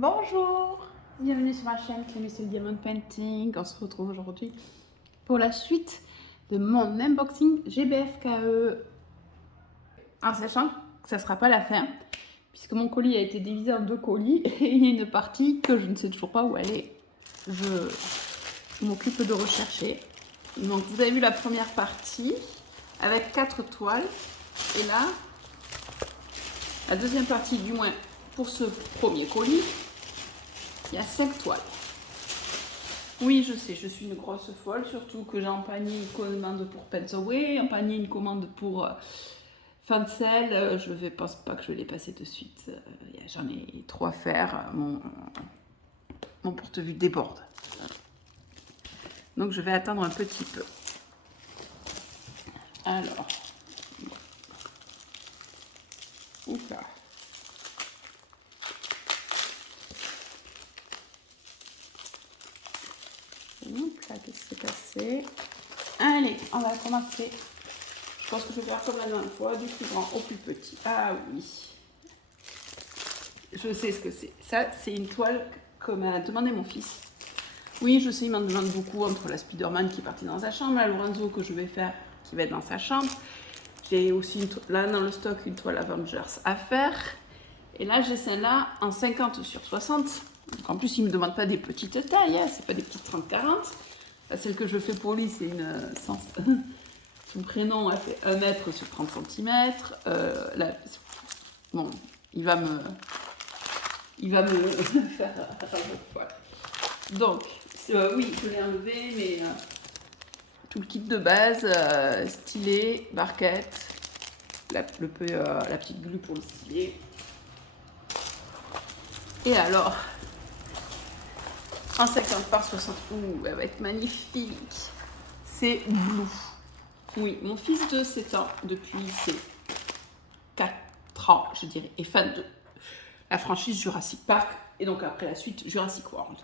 Bonjour, bienvenue sur ma chaîne Clémy Diamond Painting. On se retrouve aujourd'hui pour la suite de mon unboxing GBF-KE, en sachant que ça ne sera pas la fin puisque mon colis a été divisé en deux colis et il y a une partie que je ne sais toujours pas où elle est. Je m'occupe de rechercher. Donc vous avez vu la première partie avec 4 toiles et là la deuxième partie, du moins pour ce premier colis, il y a 5 toiles. Oui, je sais, je suis une grosse folle, surtout que j'ai empoigné une commande pour Pensaway, empoigné une commande pour Fancel. Je ne pense pas que je vais les passer de suite. J'en ai trop à faire. Mon porte-vue déborde. Donc je vais attendre un petit peu. Alors. Oula. Hop là, qu'est-ce qui s'est passé? Allez, on va commencer. Je pense que je vais faire comme la dernière fois, du plus grand au plus petit. Ah oui. Je sais ce que c'est. Ça, c'est une toile que m'a demandé mon fils. Oui, je sais, il m'en demande beaucoup entre la Spider-Man qui est partie dans sa chambre, la Lorenzo que je vais faire qui va être dans sa chambre. J'ai aussi là dans le stock une toile Avengers à faire. Et là, j'ai celle-là en 50 sur 60. Donc, en plus, il ne me demande pas des petites tailles, hein. C'est pas des petites 30-40. Celle que je fais pour lui, c'est une son prénom a fait 1 mètre sur 30 cm. Là, bon, il va me faire voilà. Donc, oui, je l'ai enlevé, mais tout le kit de base, stylet, barquette, la petite glue pour le stylet. Et alors, en 50 par 60, ouh, elle va être magnifique. C'est Blue. Oui, mon fils de 7 ans, depuis ses 4 ans, je dirais, est fan de la franchise Jurassic Park, et donc après la suite Jurassic World.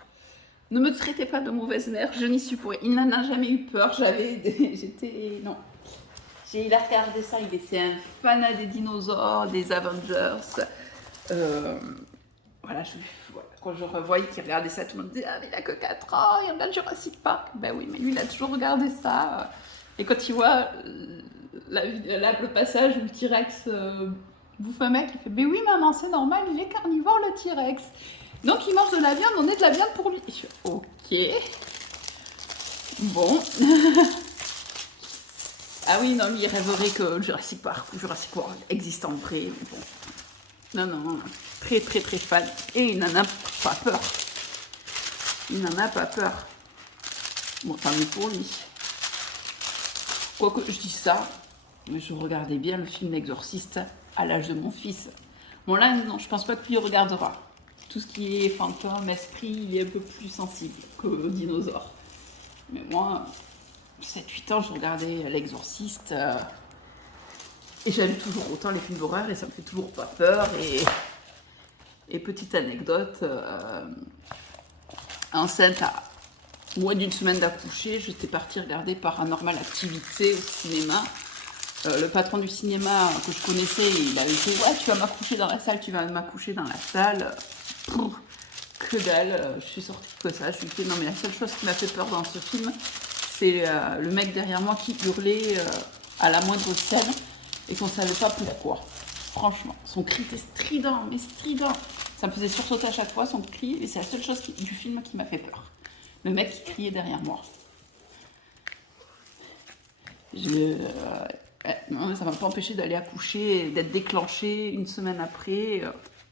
Ne me traitez pas de mauvaise mère, je n'y suis pour rien. Il n'en a jamais eu peur, non. Il a regardé ça, c'est un fanat des dinosaures, des Avengers. Voilà, quand je revoyais qu'il regardait ça, tout le monde disait « Ah, mais il n'a que 4 ans, il regarde Jurassic Park ». Ben oui, mais lui, il a toujours regardé ça. Et quand il voit le passage où le T-Rex bouffe un mec, il fait « Ben oui, maman, c'est normal, il est carnivore, le T-Rex ». Donc, il mange de la viande, on est de la viande pour lui. Je fais « Ok. Bon. » Ah oui, non, lui, il rêverait que Jurassic Park ou Jurassic World existent en vrai. Bon. Non, très très très fan. Et il n'en a pas peur. Il n'en a pas peur. Bon, tant mieux pour lui. Quoique je dis ça, mais je regardais bien le film L'Exorciste à l'âge de mon fils. Bon là, non, je pense pas qu'il regardera. Tout ce qui est fantôme, esprit, il est un peu plus sensible qu'aux dinosaures. Mais moi, 7-8 ans, je regardais L'Exorciste. Et j'aime toujours autant les films d'horreur et ça me fait toujours pas peur. Et petite anecdote, enceinte à moins d'une semaine d'accoucher, j'étais partie regarder Paranormal Activité au cinéma. Le patron du cinéma que je connaissais, il avait dit « Ouais, tu vas m'accoucher dans la salle, tu vas m'accoucher dans la salle. » Que dalle, je suis sortie que ça. Je lui ai dit « Non, mais la seule chose qui m'a fait peur dans ce film, c'est le mec derrière moi qui hurlait à la moindre scène. » Et qu'on ne savait pas pourquoi. Franchement, son cri était strident, mais strident. Ça me faisait sursauter à chaque fois, son cri, et c'est la seule chose du film qui m'a fait peur. Le mec qui criait derrière moi. Non, ça ne m'a pas empêché d'aller accoucher, d'être déclenchée une semaine après.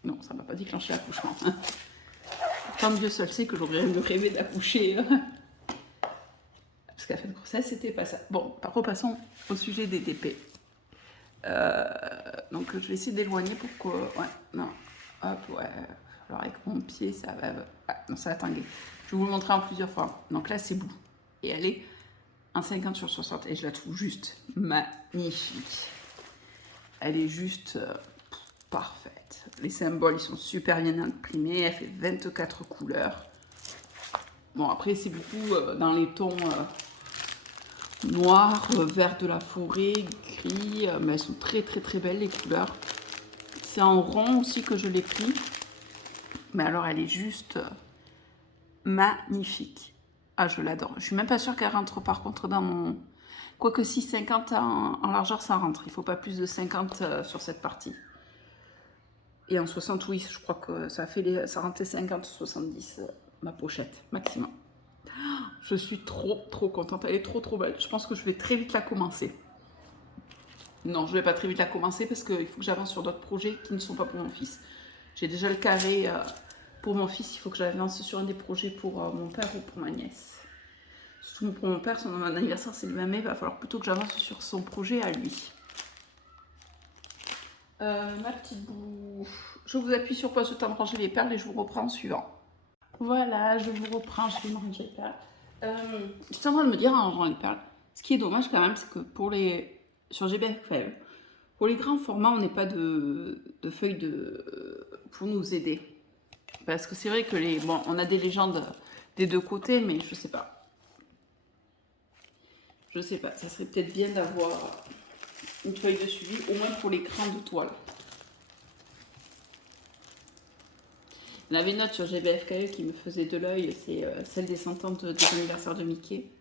Non, ça ne m'a pas déclenché l'accouchement. Tant Dieu seul sait que j'aurais rêvé d'accoucher. Parce qu'à la fin de grossesse, c'était pas ça. Bon, repassons au sujet des TP. Donc je vais essayer d'éloigner pour que... Ouais, non. Hop, ouais. Alors avec mon pied, ça va... Ah, non, ça va tanguer. Je vais vous le montrer en plusieurs fois. Donc là, c'est Blue. Et elle est en 50 sur 60. Et je la trouve juste magnifique. Elle est juste parfaite. Les symboles, ils sont super bien imprimés. Elle fait 24 couleurs. Bon, après, c'est beaucoup dans les tons... noir, vert de la forêt, gris, mais elles sont très très très belles les couleurs. C'est en rond aussi que je l'ai pris. Mais alors, elle est juste magnifique. Ah, je l'adore. Je suis même pas sûre qu'elle rentre par contre dans mon... Quoique si 50 en largeur, ça rentre. Il faut pas plus de 50 sur cette partie. Et en 60, oui, je crois que ça rentrait 50, 70, ma pochette, maximum. Je suis trop contente. Elle est trop belle. Je pense que je vais très vite la commencer. Non, je vais pas très vite la commencer parce qu'il faut que j'avance sur d'autres projets qui ne sont pas pour mon fils. J'ai déjà le carré pour mon fils. Il faut que j'avance sur un des projets pour mon père ou pour ma nièce. Surtout pour mon père, son anniversaire c'est le 20 mai. Il va falloir plutôt que j'avance sur son projet à lui. Ma petite bouffe. Je vous appuie sur pause le temps de ranger les perles et je vous reprends en suivant. Voilà, je vous reprends, je vais me ranger les perles. J'étais en train de me dire en rangeant les perles, ce qui est dommage quand même, c'est que sur GBFKE, pour les grands formats, on n'est pas de feuilles pour nous aider. Parce que c'est vrai que bon, on a des légendes des deux côtés, mais je sais pas. Je sais pas, ça serait peut-être bien d'avoir une feuille de suivi, au moins pour les grandes toiles. Il y avait une note sur GBFKE qui me faisait de l'œil, c'est celle des 100 ans des anniversaires de Mickey.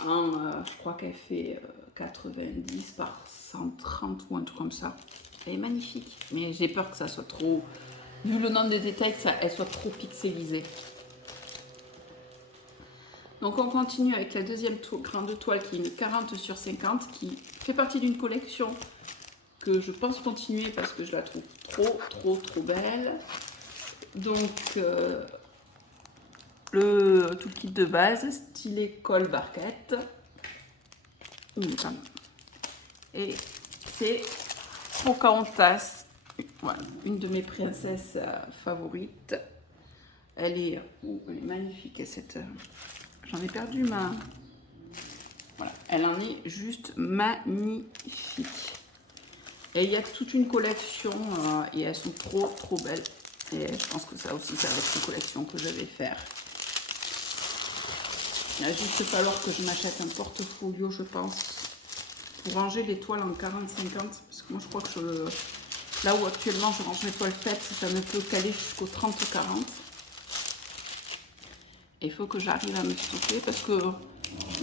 Je crois qu'elle fait 90 par 130 ou un truc comme ça. Elle est magnifique, mais j'ai peur que ça soit trop... Vu le nombre de détails, elle soit trop pixelisée. Donc on continue avec la deuxième grande toile qui est une 40 sur 50 qui fait partie d'une collection que je pense continuer parce que je la trouve trop belle. Donc tout le kit de base, stylet, colle, barquette. Et c'est Pocahontas, voilà, une de mes princesses favorites. Elle est magnifique cette... J'en ai perdu ma... Voilà, elle en est juste magnifique. Et il y a toute une collection et elles sont trop belles. Et je pense que ça aussi, ça va être une collection que je vais faire. Il va juste falloir que je m'achète un portfolio, je pense, pour ranger les toiles en 40-50. Parce que moi, je crois que là où actuellement je range mes toiles faites, ça ne peut qu'aller jusqu'au 30-40. Il faut que j'arrive à me stopper parce que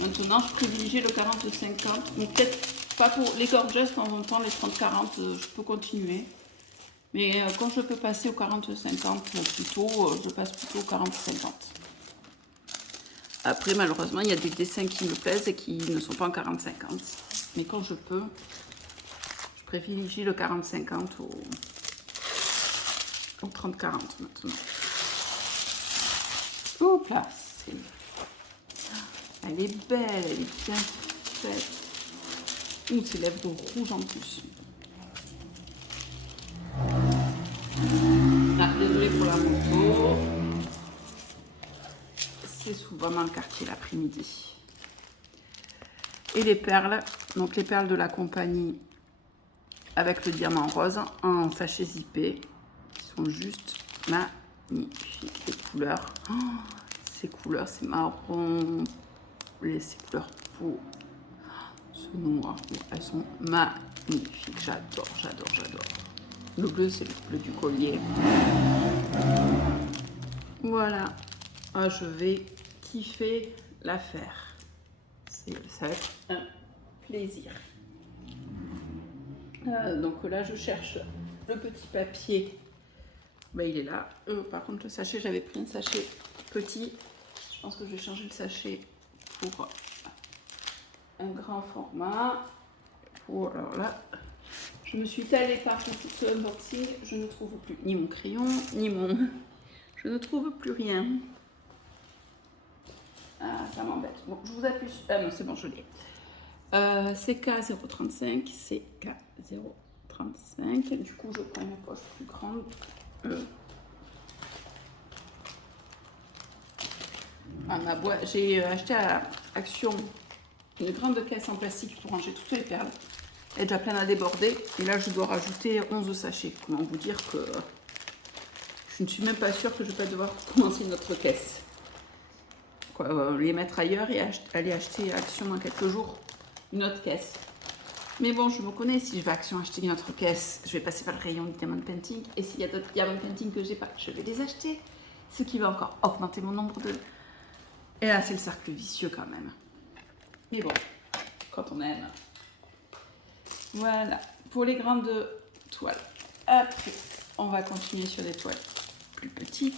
maintenant, je privilégie le 40-50. Mais peut-être pas pour les gorgeous, de temps en temps, les 30-40, je peux continuer. Mais quand je peux passer au 40-50 plutôt, je passe plutôt au 40-50. Après, malheureusement, il y a des dessins qui me plaisent et qui ne sont pas en 40-50. Mais quand je peux, je privilégie le 40-50 au 30-40 maintenant. Hop là, elle est belle, elle est bien faite. Ouh, ses lèvres rouges en plus. Ah, désolée pour la moto. C'est souvent dans le quartier l'après-midi. Et les perles, donc les perles de la compagnie avec le diamant rose en sachet zippé, qui sont juste magnifiques. Les couleurs, ces couleurs, c'est marron, ces couleurs peau, ce noir, elles sont magnifiques. J'adore. Le bleu, c'est le bleu du collier. Voilà. Ah, je vais kiffer l'affaire. Ça va être un plaisir. Donc là, je cherche le petit papier. Ben, il est là. Par contre, le sachet, j'avais pris un sachet petit. Je pense que je vais changer le sachet pour un grand format. Alors là, je me suis talée partout tout ce unboxing. Je ne trouve plus ni mon crayon, ni mon... Je ne trouve plus rien. Ah, ça m'embête. Bon, je vous appuie. Ah non, c'est bon, je l'ai. CK035, CK035. Du coup, je prends une poche plus grande. Ma boîte. J'ai acheté à Action une grande caisse en plastique pour ranger toutes les perles. Elle est déjà pleine à déborder. Et là, je dois rajouter 11 sachets. Comment vous dire que je ne suis même pas sûre que je vais pas devoir commencer une autre caisse. Les mettre ailleurs et aller acheter à Action dans quelques jours une autre caisse. Mais bon, je me connais, si je vais à Action acheter une autre caisse, je vais passer par le rayon du Diamond Painting. Et s'il y a d'autres Diamond Painting que j'ai pas, je vais les acheter. Ce qui va encore augmenter mon nombre de... Et là, c'est le cercle vicieux quand même. Mais bon, quand on aime. Voilà, pour les grandes toiles. Après, on va continuer sur des toiles plus petites.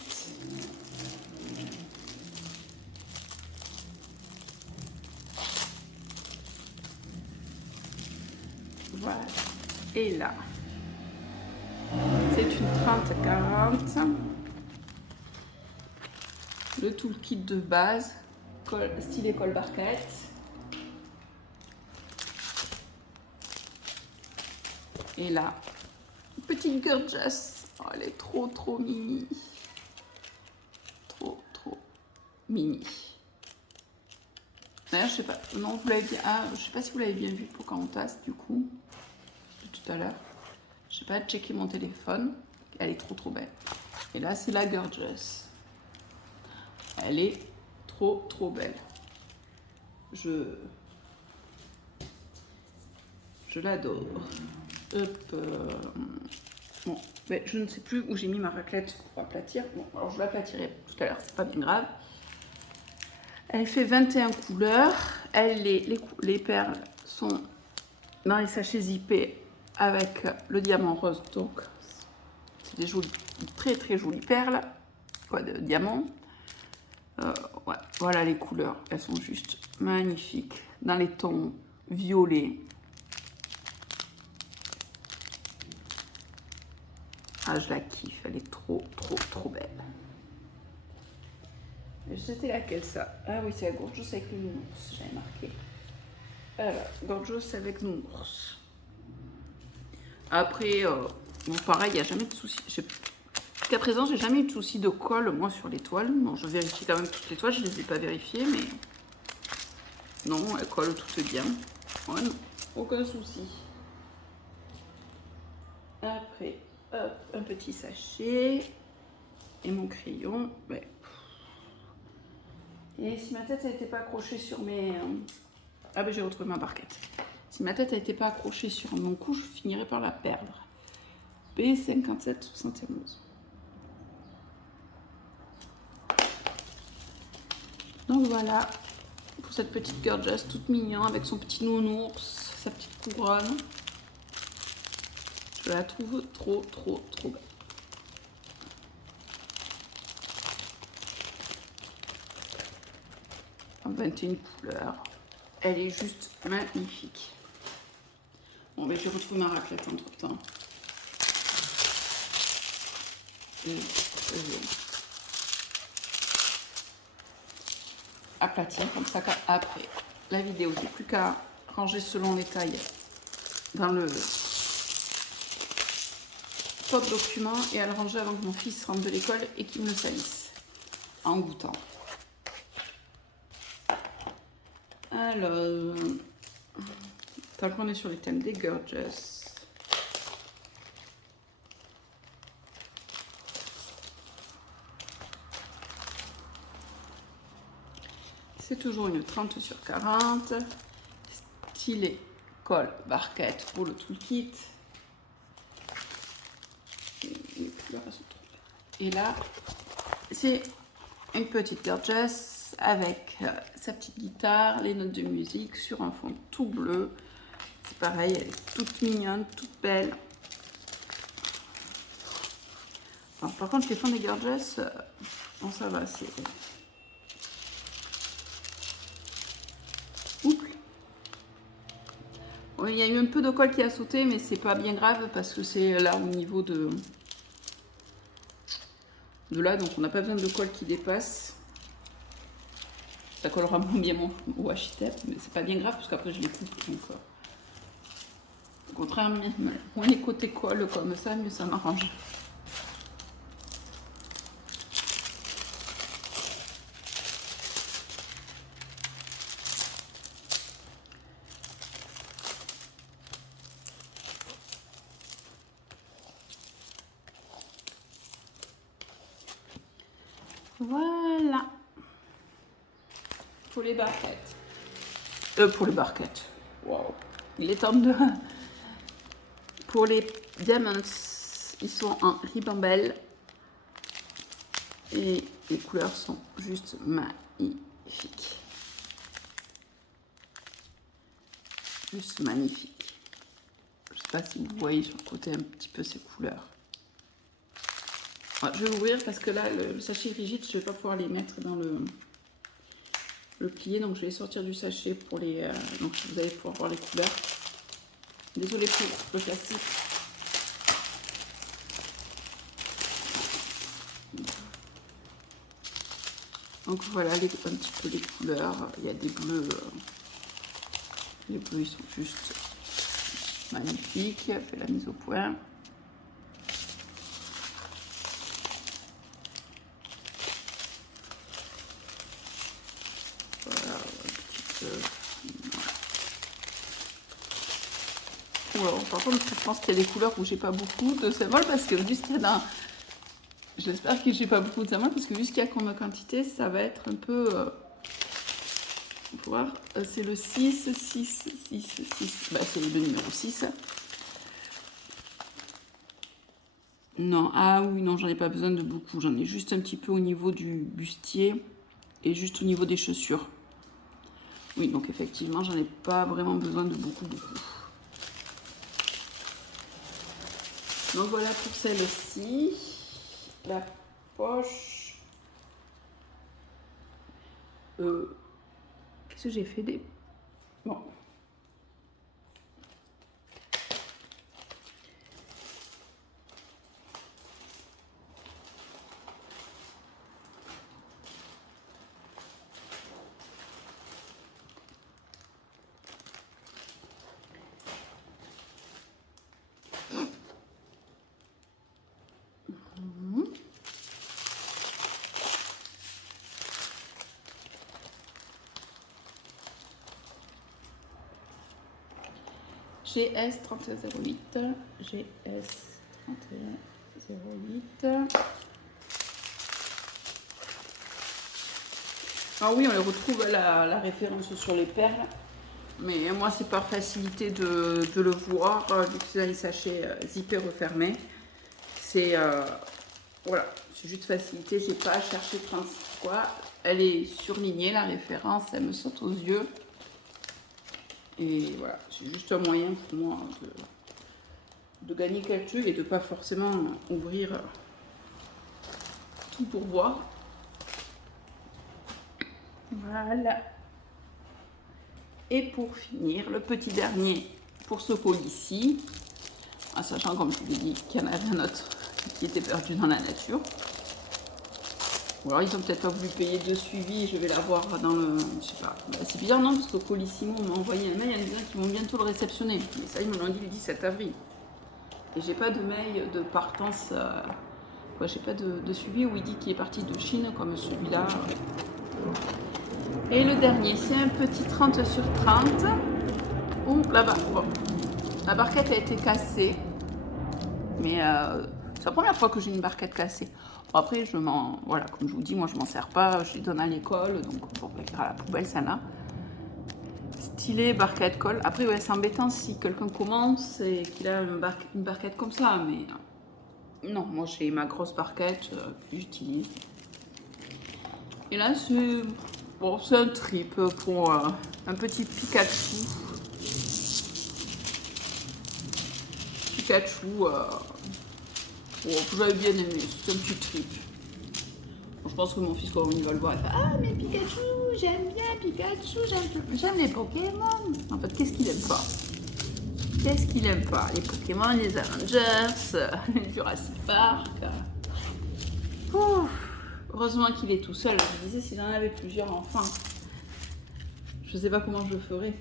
Voilà. Et là, c'est une 30-40. Le toolkit de base, style école barquette. Et là, petite gorgeous. Oh, elle est trop mimi. Trop mimi. D'ailleurs, je sais pas. Non, vous l'avez bien. Ah, je sais pas si vous l'avez bien vu pour Pocahontas du coup. De tout à l'heure. Je sais pas checker mon téléphone. Elle est trop belle. Et là, c'est la gorgeous. Elle est trop belle. Je l'adore. Hop. Bon, mais je ne sais plus où j'ai mis ma raclette pour aplatir. Bon, alors je l'aplatirai tout à l'heure, c'est pas bien grave. Elle fait 21 couleurs. Les perles sont dans les sachets zippés avec le diamant rose. Donc, c'est des jolies, très jolies perles. Quoi, de diamant. Ouais, voilà les couleurs. Elles sont juste magnifiques. Dans les tons violets. Ah, je la kiffe. Elle est trop belle. C'était laquelle ça? Ah oui, c'est la gorgeous avec le nounours, j'avais marqué. Alors, gorgeous avec nounours. Après, bon, pareil, il n'y a jamais de souci. Jusqu'à présent, j'ai jamais eu de souci de colle, moi, sur les toiles. Bon, je vérifie quand même toutes les toiles, je ne les ai pas vérifiées, mais non, elles collent toutes bien. Ouais, non, aucun souci. Après, hop, un petit sachet. Et mon crayon, ouais. Et si ma tête n'était pas accrochée sur mes... Ah ben j'ai retrouvé ma barquette. Si ma tête n'était pas accrochée sur mon cou, je finirais par la perdre. B5771. Donc voilà, pour cette petite gorgeous toute mignonne avec son petit nounours, sa petite couronne. Je la trouve trop belle. En 21 couleurs. Elle est juste magnifique. Bon, mais j'ai retrouvé ma raclette entre temps. Et je vais aplatir comme ça après la vidéo. J'ai plus qu'à ranger selon les tailles dans le pot document et à le ranger avant que mon fils rentre de l'école et qu'il me le salisse en goûtant. Alors, tant qu'on est sur les thèmes des gorgeous, c'est toujours une 30 sur 40, stylet, colle, barquette pour le toolkit. Et là, c'est une petite gorgeous avec sa petite guitare, les notes de musique sur un fond tout bleu. C'est pareil, elle est toute mignonne, toute belle. Alors, par contre, les fonds des gorgeous, bon, ça va, c'est... Oups. Bon, il y a eu un peu de colle qui a sauté, mais c'est pas bien grave parce que c'est là au niveau de là, donc on n'a pas besoin de colle qui dépasse. Ça collera moins bien mon washi tape, mais c'est pas bien grave parce qu'après je les coupe. Donc, au contraire, moins les côtés colle comme ça, mieux ça m'arrange. Voilà. Pour les barquettes. Pour les barquettes. Waouh. il est temps de... Pour les diamants, ils sont en ribambelle. Et les couleurs sont juste magnifiques. Juste magnifiques. Je ne sais pas si vous voyez sur le côté un petit peu ces couleurs. Ouais, je vais ouvrir parce que là, le sachet rigide, je ne vais pas pouvoir les mettre dans le plié. Donc je vais sortir du sachet pour les... donc vous allez pouvoir voir les couleurs. Désolée pour le plastique. Donc voilà un petit peu les couleurs. Il y a des bleus. Les bleus, ils sont juste magnifiques. Je fais la mise au point. Voilà, un petit peu. Alors, par contre, je pense qu'il y a des couleurs où j'ai pas beaucoup de symbole parce que vu ce qu'il y a dans... J'espère que j'ai pas beaucoup de symbole parce que vu ce qu'il y a comme quantité, ça va être un peu... on peut voir, c'est le 6, 6, 6, 6. Bah, c'est le numéro 6. Non, ah oui, non, j'en ai pas besoin de beaucoup. J'en ai juste un petit peu au niveau du bustier et juste au niveau des chaussures. Oui, donc effectivement, j'en ai pas vraiment besoin de beaucoup. Donc voilà pour celle-ci. La poche. Qu'est-ce que j'ai fait des... Bon. GS 3108, GS 3108. Ah oui, on les retrouve la référence sur les perles, mais moi c'est par facilité de le voir, vu que c'est les sachets zippés refermés. C'est voilà, c'est juste facilité, j'ai pas à chercher 36 quoi. Elle est surlignée, la référence, elle me saute aux yeux. Et voilà, c'est juste un moyen pour moi de gagner quelques trucs et de pas forcément ouvrir tout pour voir. Voilà. Et pour finir, le petit dernier pour ce colis-ci, en sachant, comme je vous l'ai dit, qu'il y en avait un autre qui était perdu dans la nature. Ou alors ils ont peut-être pas voulu payer de suivi, je vais l'avoir dans le... Je sais pas. Bah, c'est bizarre, non? Parce que Colissimo m'a envoyé un mail, il y en a des gens qui vont bientôt le réceptionner. Mais ça, ils me l'ont dit le 17 avril. Et j'ai pas de mail de partance... j'ai pas de suivi où il dit qu'il est parti de Chine, comme celui-là. Et le dernier, c'est un petit 30 sur 30. Ouh, là-bas, bon. La barquette a été cassée. Mais c'est la première fois que j'ai une barquette cassée. Bon, après, voilà, comme je vous dis, moi je m'en sers pas, je les donne à l'école, donc pour faire à la poubelle, celle-là. Stylé, barquette colle. Après, ouais, c'est embêtant si quelqu'un commence et qu'il a une barquette comme ça, mais non, moi j'ai ma grosse barquette que j'utilise. Et là, c'est bon, c'est un trip pour un petit Pikachu. Bon, j'avais bien aimé, c'est un petit trip. Bon, je pense que mon fils, quand il va le voir, il fait ah, mais Pikachu, j'aime bien Pikachu, j'aime les Pokémon. En fait, qu'est-ce qu'il aime pas? Qu'est-ce qu'il aime pas? Les Pokémon, les Avengers, les Jurassic Park. Ouf. Heureusement qu'il est tout seul. Je me disais, s'il en avait plusieurs enfants, je sais pas comment je ferais.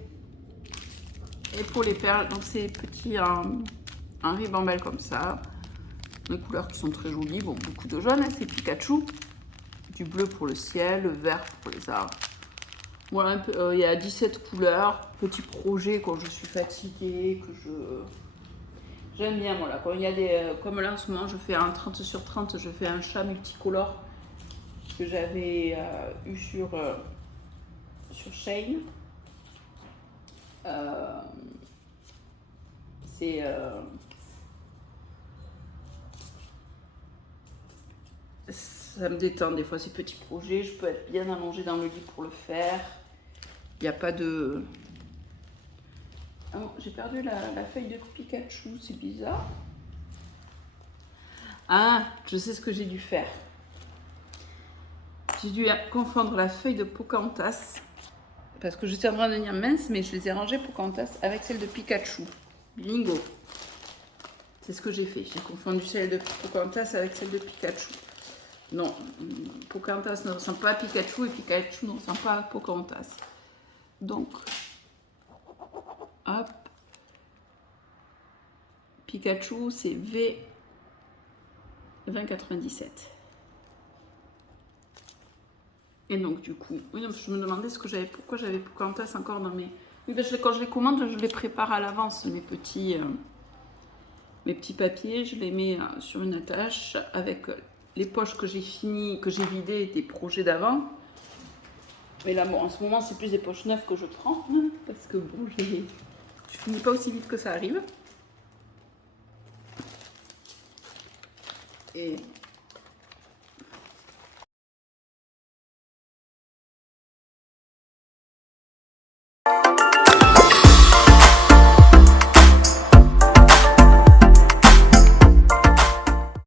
Et pour les perles, donc c'est petit un ribambelle comme ça. Les couleurs qui sont très jolies, bon, beaucoup de jaune, hein, c'est Pikachu. Du bleu pour le ciel, le vert pour les arbres. Voilà, il y a 17 couleurs. Petit projet quand je suis fatiguée, j'aime bien, voilà. Quand il y a des... Comme là en ce moment, je fais un 30 sur 30, je fais un chat multicolore que j'avais eu sur Shane. C'est ça me détend des fois ces petits projets. Je peux être bien allongée dans le lit pour le faire. Il n'y a pas de... Oh, j'ai perdu la feuille de Pikachu, c'est bizarre. Ah, je sais ce que j'ai dû faire. J'ai dû confondre la feuille de Pocahontas. Parce que j'étais en train de dire mince, mais je les ai rangées Pocahontas avec celle de Pikachu. Bingo. C'est ce que j'ai fait. J'ai confondu celle de Pocahontas avec celle de Pikachu. Non, Pocahontas ne ressemble pas à Pikachu et Pikachu ne ressemble pas à Pocahontas. Donc, hop. Pikachu, c'est V2097. Et donc, du coup, oui, je me demandais pourquoi j'avais Pocahontas encore dans mes... Oui, parce que quand je les commande, je les prépare à l'avance, mes petits papiers. Je les mets sur une attache avec les poches que j'ai vidées des projets d'avant. Mais là, bon, en ce moment, c'est plus des poches neuves que je prends, hein, parce que bon, je finis pas aussi vite que ça arrive. Et